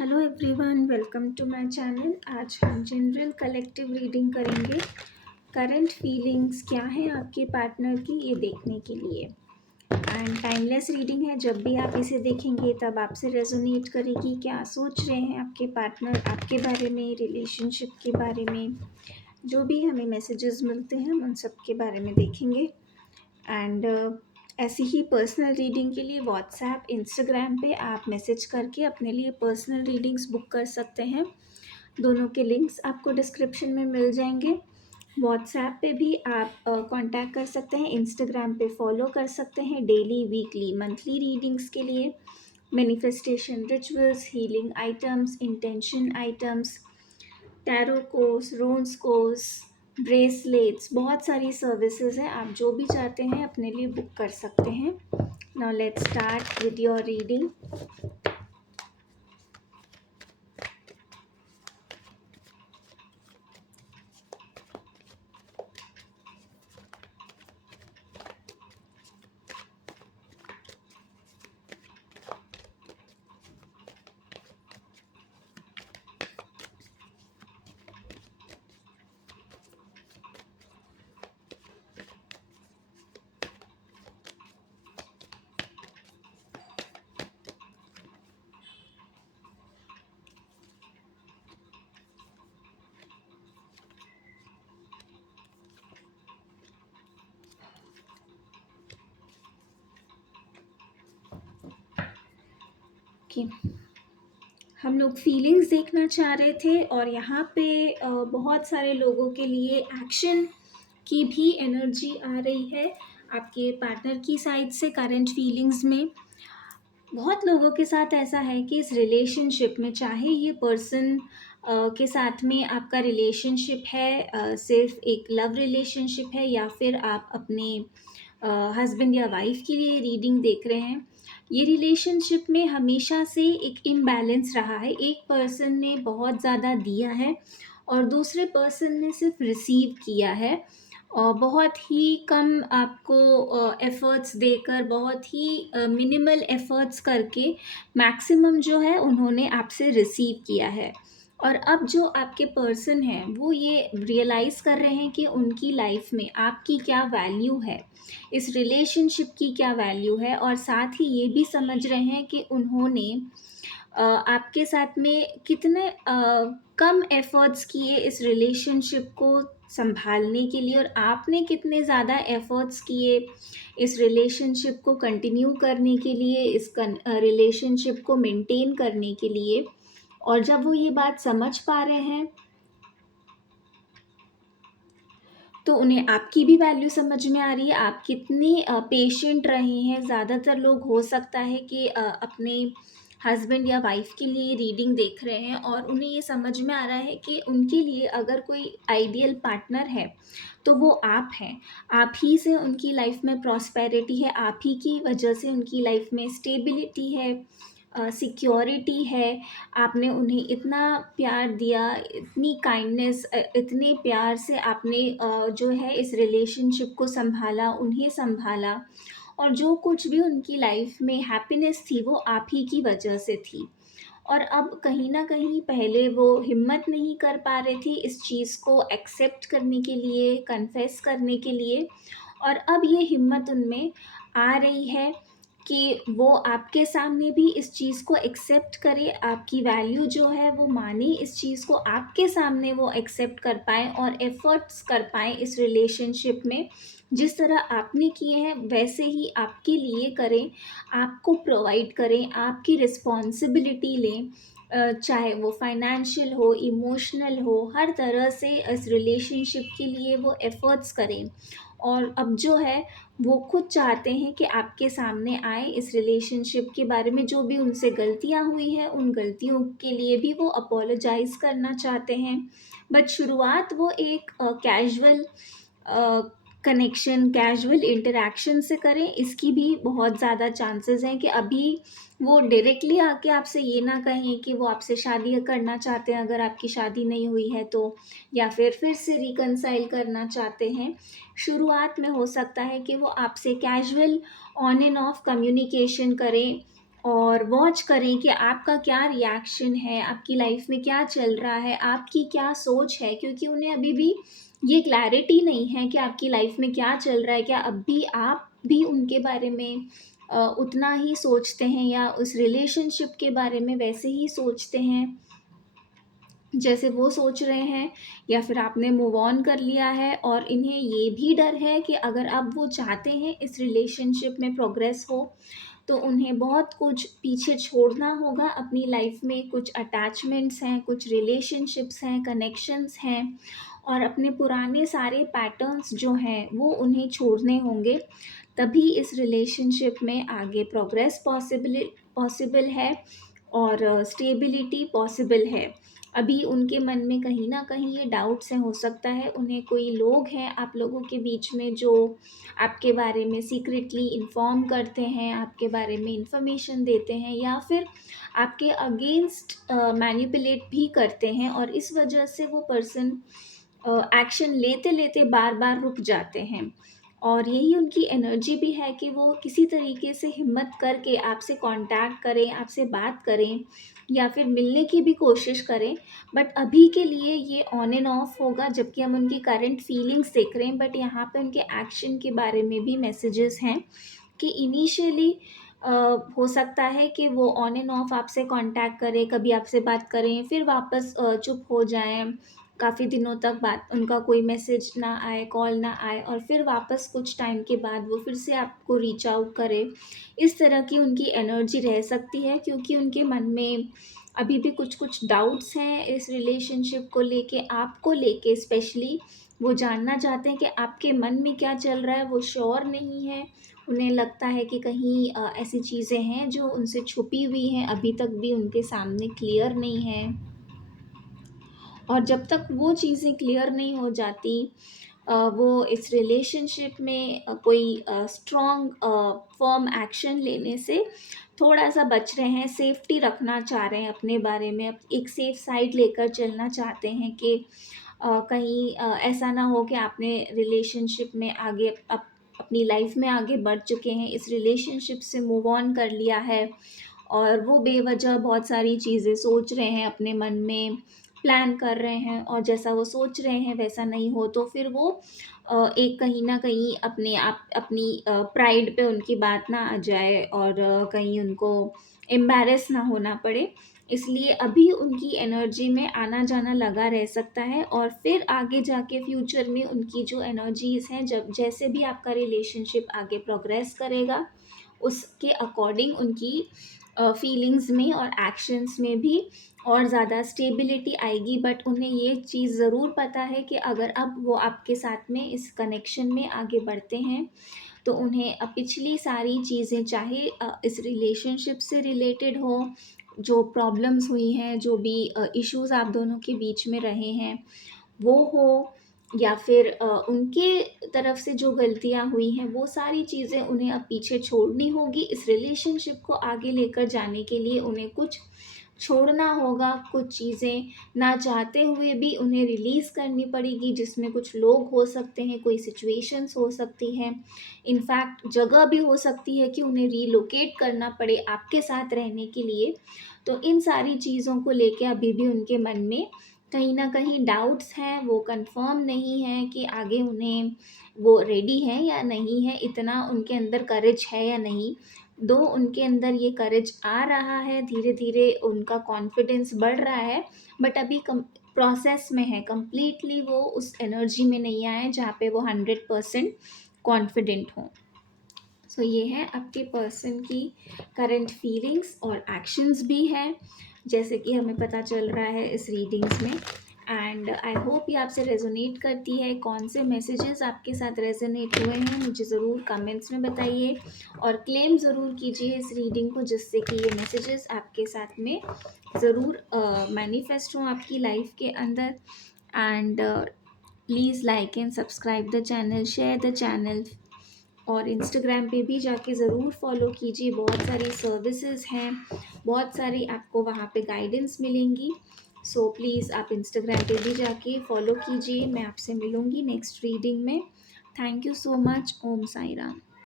Hello everyone, welcome to my channel. आज हम general collective reading करेंगे। करंट फीलिंग्स क्या हैं आपके पार्टनर की, ये देखने के लिए। एंड टाइमलेस रीडिंग है, जब भी आप इसे देखेंगे तब आपसे रेजोनेट करेगी। क्या सोच रहे हैं आपके पार्टनर आपके बारे में, रिलेशनशिप के बारे में। जो भी हमें मैसेजेस मिलते हैं हम उन सब के बारे में देखेंगे। एंड ऐसी ही पर्सनल रीडिंग के लिए व्हाट्सएप, इंस्टाग्राम पे आप मैसेज करके अपने लिए पर्सनल रीडिंग्स बुक कर सकते हैं। दोनों के लिंक्स आपको डिस्क्रिप्शन में मिल जाएंगे। व्हाट्सएप पे भी आप कांटेक्ट कर सकते हैं, इंस्टाग्राम पे फॉलो कर सकते हैं डेली, वीकली, मंथली रीडिंग्स के लिए। Manifestation rituals, healing items, intention items, tarot course, रून्स course, bracelets, बहुत सारी सर्विसेज हैं। आप जो भी चाहते हैं अपने लिए बुक कर सकते हैं। Now let's start with your reading. कि हम लोग फीलिंग्स देखना चाह रहे थे और यहाँ पे बहुत सारे लोगों के लिए एक्शन की भी एनर्जी आ रही है आपके पार्टनर की साइड से। करंट फीलिंग्स में बहुत लोगों के साथ ऐसा है कि इस रिलेशनशिप में, चाहे ये पर्सन के साथ में आपका रिलेशनशिप है, सिर्फ एक लव रिलेशनशिप है, या फिर आप अपने हस्बैंड या वाइफ के लिए रीडिंग देख रहे हैं, ये रिलेशनशिप में हमेशा से एक इम्बैलेंस रहा है। एक पर्सन ने बहुत ज़्यादा दिया है और दूसरे पर्सन ने सिर्फ रिसीव किया है। और बहुत ही कम आपको एफ़र्ट्स देकर, बहुत ही मिनिमल एफ़र्ट्स करके मैक्सिमम जो है उन्होंने आपसे रिसीव किया है। और अब जो आपके पर्सन हैं वो ये रियलाइज़ कर रहे हैं कि उनकी लाइफ में आपकी क्या वैल्यू है, इस रिलेशनशिप की क्या वैल्यू है, और साथ ही ये भी समझ रहे हैं कि उन्होंने आपके साथ में कितने कम एफ़र्ट्स किए इस रिलेशनशिप को संभालने के लिए, और आपने कितने ज़्यादा एफ़र्ट्स किए इस रिलेशनशिप को कंटिन्यू करने के लिए, इस रिलेशनशिप को मेंटेन करने के लिए। और जब वो ये बात समझ पा रहे हैं तो उन्हें आपकी भी वैल्यू समझ में आ रही है, आप कितने पेशेंट रहे हैं। ज़्यादातर लोग हो सकता है कि अपने हस्बैंड या वाइफ के लिए रीडिंग देख रहे हैं और उन्हें ये समझ में आ रहा है कि उनके लिए अगर कोई आइडियल पार्टनर है तो वो आप हैं। आप ही से उनकी लाइफ में प्रॉस्पेरिटी है, आप ही की वजह से उनकी लाइफ में स्टेबिलिटी है, सिक्योरिटी है। आपने उन्हें इतना प्यार दिया, इतनी काइंडनेस, इतने प्यार से आपने जो है इस रिलेशनशिप को संभाला, उन्हें संभाला, और जो कुछ भी उनकी लाइफ में हैप्पीनेस थी वो आप ही की वजह से थी। और अब कहीं न कहीं पहले वो हिम्मत नहीं कर पा रहे थे इस चीज़ को एक्सेप्ट करने के लिए, कन्फेस करने के लिए, और अब ये हिम्मत उनमें आ रही है कि वो आपके सामने भी इस चीज़ को एक्सेप्ट करे, आपकी वैल्यू जो है वो माने, इस चीज़ को आपके सामने वो एक्सेप्ट कर पाएँ और एफ़र्ट्स कर पाएँ इस रिलेशनशिप में। जिस तरह आपने किए हैं वैसे ही आपके लिए करें, आपको प्रोवाइड करें, आपकी रिस्पॉन्सिबिलिटी लें, चाहे वो फाइनेंशियल हो, इमोशनल हो, हर तरह से इस रिलेशनशिप के लिए वो एफ़र्ट्स करें। और अब जो है वो खुद चाहते हैं कि आपके सामने आए, इस रिलेशनशिप के बारे में जो भी उनसे गलतियाँ हुई हैं उन गलतियों के लिए भी वो अपोलोजाइज़ करना चाहते हैं। बट शुरुआत वो एक कैजुअल कनेक्शन, कैजुअल इंटरैक्शन से करें, इसकी भी बहुत ज़्यादा चांसेस हैं कि अभी वो डायरेक्टली आके आपसे ये ना कहें कि वो आपसे शादी करना चाहते हैं अगर आपकी शादी नहीं हुई है तो, या फिर से रिकंसाइल करना चाहते हैं। शुरुआत में हो सकता है कि वो आपसे casual on end of communication करें, और वॉच करें कि आपका क्या रिएक्शन है, आपकी लाइफ में क्या चल रहा है, आपकी क्या सोच है, क्योंकि उन्हें अभी भी ये क्लैरिटी नहीं है कि आपकी लाइफ में क्या चल रहा है। क्या अब भी आप भी उनके बारे में उतना ही सोचते हैं या उस रिलेशनशिप के बारे में वैसे ही सोचते हैं जैसे वो सोच रहे हैं, या फिर आपने मूव ऑन कर लिया है और इन्हें ये भी डर है कि अगर अब वो चाहते हैं इस रिलेशनशिप में प्रोग्रेस हो, तो उन्हें बहुत कुछ पीछे छोड़ना होगा अपनी लाइफ में। कुछ अटैचमेंट्स हैं, कुछ रिलेशनशिप्स हैं, कनेक्शंस हैं, और अपने पुराने सारे पैटर्न्स जो हैं वो उन्हें छोड़ने होंगे। तभी इस रिलेशनशिप में आगे प्रोग्रेस पॉसिबल है और स्टेबिलिटी पॉसिबल है। अभी उनके मन में कहीं न कहीं ये डाउट्स हैं, हो सकता है उन्हें कोई लोग हैं आप लोगों के बीच में जो आपके बारे में सीक्रेटली इन्फॉर्म करते हैं, आपके बारे में इन्फॉर्मेशन देते हैं, या फिर आपके अगेंस्ट मैनिपुलेट भी करते हैं, और इस वजह से वो पर्सन एक्शन लेते-लेते बार-बार रुक जाते हैं। और यही उनकी एनर्जी भी है कि वो किसी तरीके से हिम्मत करके आपसे कांटेक्ट करें, आपसे बात करें, या फिर मिलने की भी कोशिश करें। बट अभी के लिए ये ऑन एंड ऑफ होगा, जबकि हम उनकी करंट फीलिंग्स देख रहे हैं, बट यहाँ पे उनके एक्शन के बारे में भी मैसेजेस हैं कि इनिशियली हो सकता है कि वो ऑन एंड ऑफ आपसे कांटेक्ट करें, कभी आपसे बात करें, फिर वापस चुप हो जाएँ, काफ़ी दिनों तक बात उनका कोई मैसेज ना आए, कॉल ना आए, और फिर वापस कुछ टाइम के बाद वो फिर से आपको रीच आउट करें। इस तरह की उनकी एनर्जी रह सकती है, क्योंकि उनके मन में अभी भी कुछ-कुछ डाउट्स हैं इस रिलेशनशिप को लेके, आपको लेके स्पेशली। वो जानना चाहते हैं कि आपके मन में क्या चल रहा है, वो श्योर नहीं है। उन्हें लगता है कि कहीं ऐसी चीज़ें हैं जो उनसे छुपी हुई हैं, अभी तक भी उनके सामने क्लियर नहीं हैं। और जब तक वो चीज़ें क्लियर नहीं हो जाती, वो इस रिलेशनशिप में कोई स्ट्रॉन्ग फर्म एक्शन लेने से थोड़ा-सा बच रहे हैं, सेफ्टी रखना चाह रहे हैं अपने बारे में, एक सेफ साइड लेकर चलना चाहते हैं कि कहीं ऐसा ना हो कि आपने रिलेशनशिप में आगे अपनी लाइफ में आगे बढ़ चुके हैं, इस रिलेशनशिप से मूव ऑन कर लिया है, और वो बेवजह बहुत सारी चीज़ें सोच रहे हैं अपने मन में, प्लान कर रहे हैं, और जैसा वो सोच रहे हैं वैसा नहीं हो, तो फिर वो एक कहीं न कहीं अपने आप अपनी प्राइड पे उनकी बात ना आ जाए, और कहीं उनको एम्बैरेस ना होना पड़े। इसलिए अभी उनकी एनर्जी में आना-जाना लगा रह सकता है, और फिर आगे जाके फ्यूचर में उनकी जो एनर्जीज़ हैं, जब जैसे भी आपका रिलेशनशिप आगे प्रोग्रेस करेगा, उसके अकॉर्डिंग उनकी फीलिंग्स में और एक्शंस में भी और ज़्यादा स्टेबिलिटी आएगी। बट उन्हें ये चीज़ ज़रूर पता है कि अगर अब वो आपके साथ में इस कनेक्शन में आगे बढ़ते हैं, तो उन्हें पिछली सारी चीज़ें, चाहे इस रिलेशनशिप से रिलेटेड हो, जो प्रॉब्लम्स हुई हैं, जो भी इश्यूज़ आप दोनों के बीच में रहे हैं, वो हो, या फिर उनके तरफ से जो गलतियाँ हुई हैं, वो सारी चीज़ें उन्हें अब पीछे छोड़नी होगी। इस रिलेशनशिप को आगे लेकर जाने के लिए उन्हें कुछ छोड़ना होगा, कुछ चीज़ें ना चाहते हुए भी उन्हें रिलीज़ करनी पड़ेगी, जिसमें कुछ लोग हो सकते हैं, कोई सिचुएशंस हो सकती हैं, इनफैक्ट जगह भी हो सकती है कि उन्हें रिलोकेट करना पड़े आपके साथ रहने के लिए। तो इन सारी चीज़ों को लेके अभी भी उनके मन में कहीं न कहीं डाउट्स हैं, वो कन्फर्म नहीं है कि आगे उन्हें वो रेडी हैं या नहीं है, इतना उनके अंदर करेज है या नहीं। दो उनके अंदर ये करेज आ रहा है, धीरे-धीरे उनका कॉन्फिडेंस बढ़ रहा है, बट अभी प्रोसेस में है, कंप्लीटली वो उस एनर्जी में नहीं आए हैं जहाँ पे वो 100% कॉन्फिडेंट हों। सो ये है आपके पर्सन की करंट फीलिंग्स, और एक्शंस भी हैं, जैसे कि हमें पता चल रहा है इस रीडिंग्स में। एंड आई होप ये आपसे रेजोनेट करती है। कौन से मैसेजेस आपके साथ रेजोनेट हुए हैं मुझे ज़रूर कमेंट्स में बताइए, और क्लेम ज़रूर कीजिए इस रीडिंग को, जिससे कि ये मैसेजेस आपके साथ में ज़रूर मैनिफेस्ट हों आपकी लाइफ के अंदर। And please like and subscribe the channel, share the channel, और इंस्टाग्राम पे भी जाके ज़रूर फॉलो कीजिए। बहुत सारी सर्विसेज हैं, बहुत सारी आपको वहाँ पे गाइडेंस मिलेंगी। सो प्लीज़ आप इंस्टाग्राम पे भी जाके फॉलो कीजिए। मैं आपसे मिलूँगी नेक्स्ट रीडिंग में। Thank you so much. Om Sai Ram.